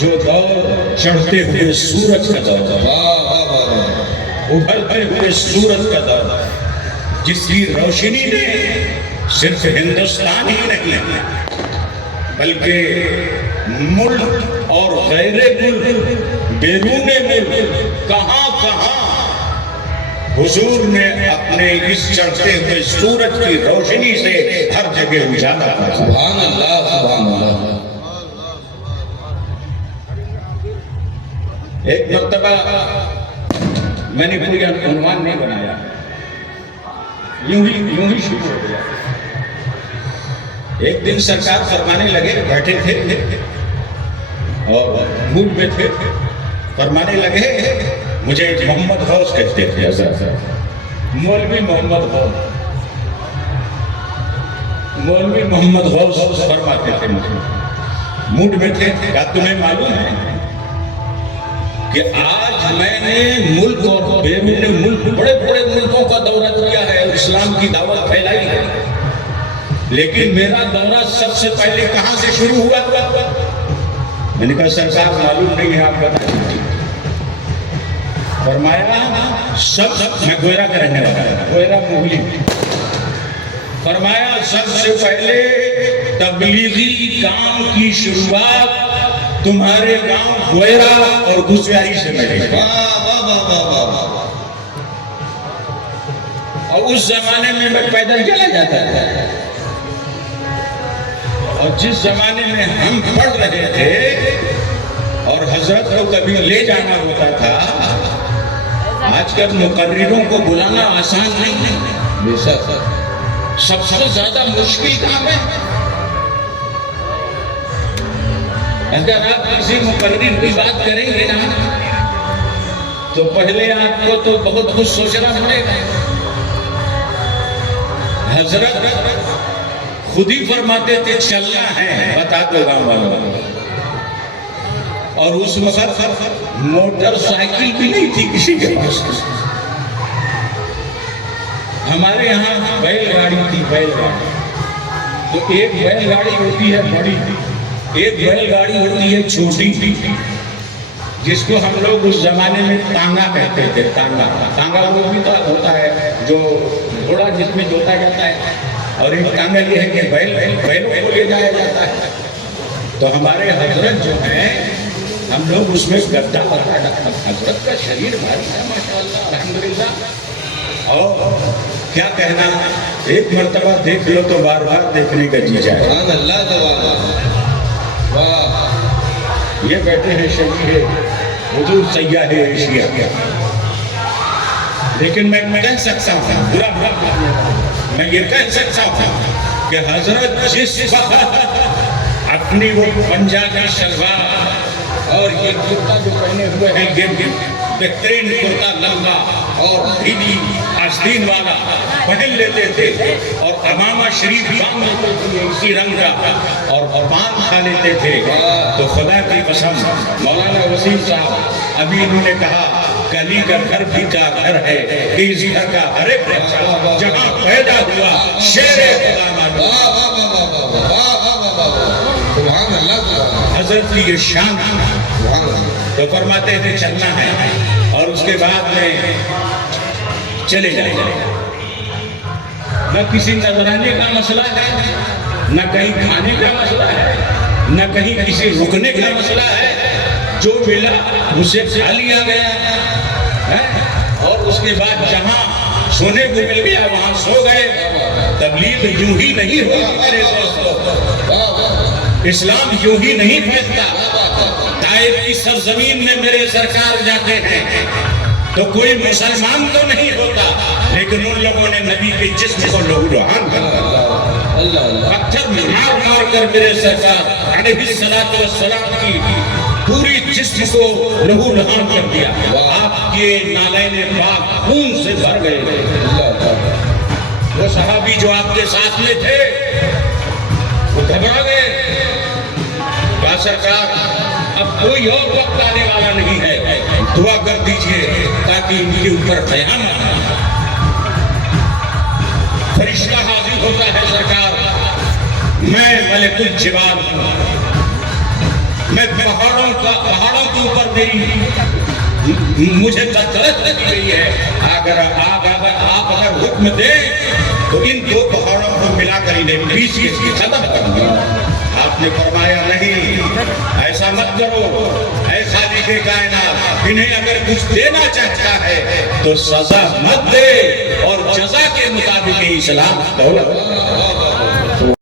جو دور چڑھتے ہوئے سورج کا دور، ابھرتے ہوئے سورج کا دور، جس کی روشنی نے صرف ہندوستان ہی نہیں بلکہ ملک اور غیر ملک، بیرون ملک، کہاں کہاں حضور نے اپنے اس چڑھتے ہوئے سورج کی روشنی سے ہر جگہ اجالا کیا۔ سبحان اللہ، سبحان اللہ۔ ایک مرتبہ میں نے کوئی عنوان نہیں بنایا، یوں ہی شروع ہو گیا۔ ایک دن سرکار فرمانے لگے، بیٹھے تھے اور موڈ میں تھے، فرمانے لگے، مجھے محمد غوث کہتے تھے حضرت، مولوی محمد غوث، مولوی محمد غوث فرماتے تھے مجھے۔ موڈ میں تھے، کہا تمہیں معلوم ہے کہ آج میں نے ملک اور بیرون ملک بڑے بڑے ملکوں کا دورہ کیا ہے، اسلام کی دعوت پھیلائی ہے، لیکن میرا دورہ سب سے پہلے کہاں سے شروع ہوا؟ میں نے کہا سرکار معلوم نہیں ہے، آپ بتائیں۔ فرمایا میں گویرا کا رہنے والا ہے، گویرا مغلی۔ فرمایا سب سے پہلے تبلیغی کام کی شروعات تمہارے گاؤں گویرا اور گسویاری سے ملے گی۔ اور اس زمانے میں میں پیدل چلا جاتا تھا، اور جس زمانے میں ہم پڑھ رہے تھے اور حضرت کو کبھی لے جانا ہوتا تھا، آج کل مقرروں کو بلانا آسان نہیں ہے، سب سے زیادہ مشکل کام ہے۔ اگر آپ کسی مقرر کی بات کریں گے نا تو پہلے آپ کو تو بہت کچھ سوچنا پڑے گا۔ حضرت خود ہی فرماتے تھے چلنا ہے، بتا دو گاؤں والوں، اور اس وقت موٹر سائیکل بھی نہیں تھی کسی کے پاس۔ ہمارے یہاں بیل گاڑی تھی، بیل گاڑی، تو ایک بیل گاڑی ہوتی ہے بڑی، ایک بیل گاڑی ہوتی ہے چھوٹی، جس کو ہم لوگ اس زمانے میں تانگا کہتے تھے۔ تانگا وہ بھی ہوتا ہے جو گھوڑا جس میں جوتا جاتا ہے، اور ایک تانگا یہ ہے کہ بیلوں کو لے جایا جاتا ہے۔ تو ہمارے حضرت جو ہیں، ہم لوگ اس میں گدا ہوتا ہے، حضرت کا شریر بھاری ہے ماشاءاللہ الحمدللہ۔ اور کیا کہنا، ایک مرتبہ دیکھ لو تو بار بار دیکھنے کا جی جائے۔ سبحان اللہ، سبحان اللہ۔ یہ بیٹھے ہیں شبیہ حضور سیاح ایشیا، لیکن میں کہہ سکتا ہوں، برا میں یہ کہہ سکتا ہوں کہ حضرت جس وقت اپنی وہ پنجابی شلوار اور یہ کرتا جو پہنے ہوئے ہیں، بہترین کرتا لمبا اور بھیڑی آستین والا پہن لیتے تھے، اور امامہ شریف باندھ لیتے تھے اسی رنگ کا، اور پان کھا لیتے تھے، تو خدا کی قسم مولانا وسیم صاحب ابھی انہوں نے کہا کلی کا گھر بھی کا گھر ہے، اس گھر کا ہر ایک بچہ جہاں پیدا ہوا شیر خدا معلوم۔ سبحان اللہ، حضرت کی یہ شان تو فرماتے تھے چلنا ہے، اور اس کے بعد میں چلے جائیں۔ نہ کسی نظرانے کا مسئلہ ہے، نہ کہیں کھانے کا مسئلہ ہے، نہ کہیں کسی رکنے کا مسئلہ ہے، جو ملا اسے کھا لیا گیا ہے، اور اس کے بعد جہاں سونے کو مل گیا وہاں سو گئے۔ تبلیغ یوں ہی نہیں ہوتی میرے دوستو، اسلام یوں ہی نہیں پھیلتا۔ طائف کی سرزمین میں میرے سرکار جاتے ہیں تو کوئی مسلمان تو نہیں ہوتا، لیکن ان لوگوں نے نبی کے جسم کو لہو لہان کر دیا، پتھر مار مار کر میرے سرکار علیہ الصلوۃ والسلام کی پوری جسم کو لہو لہان کر دیا۔ آپ کے نالین پاک خون سے بھر گئے۔ وہ صحابی جو آپ کے ساتھ میں تھے وہ گھبرا گئے، کہا سرکار اب کوئی اور وقت آنے والا نہیں ہے، دعا کر دیجئے تاکہ ان کے اوپر قیامت آئے۔ فرشتہ حاضر ہوتا ہے، سرکار میں ملک الجبال ہوں، میں پہاڑوں کے اوپر میری مجھے تسلط لگی گئی ہے. اگر آپ حکم دیں تو ان دو پہاڑوں کو ملا کر انہیں بیچ کے ختم کر دیں. آپ نے فرمایا نہیں، ایسا مت کرو. اے خالق کائنات، انہیں اگر کچھ دینا چاہتا ہے تو سزا مت دے، اور جزا کے مطابق ہی اسلام دولت.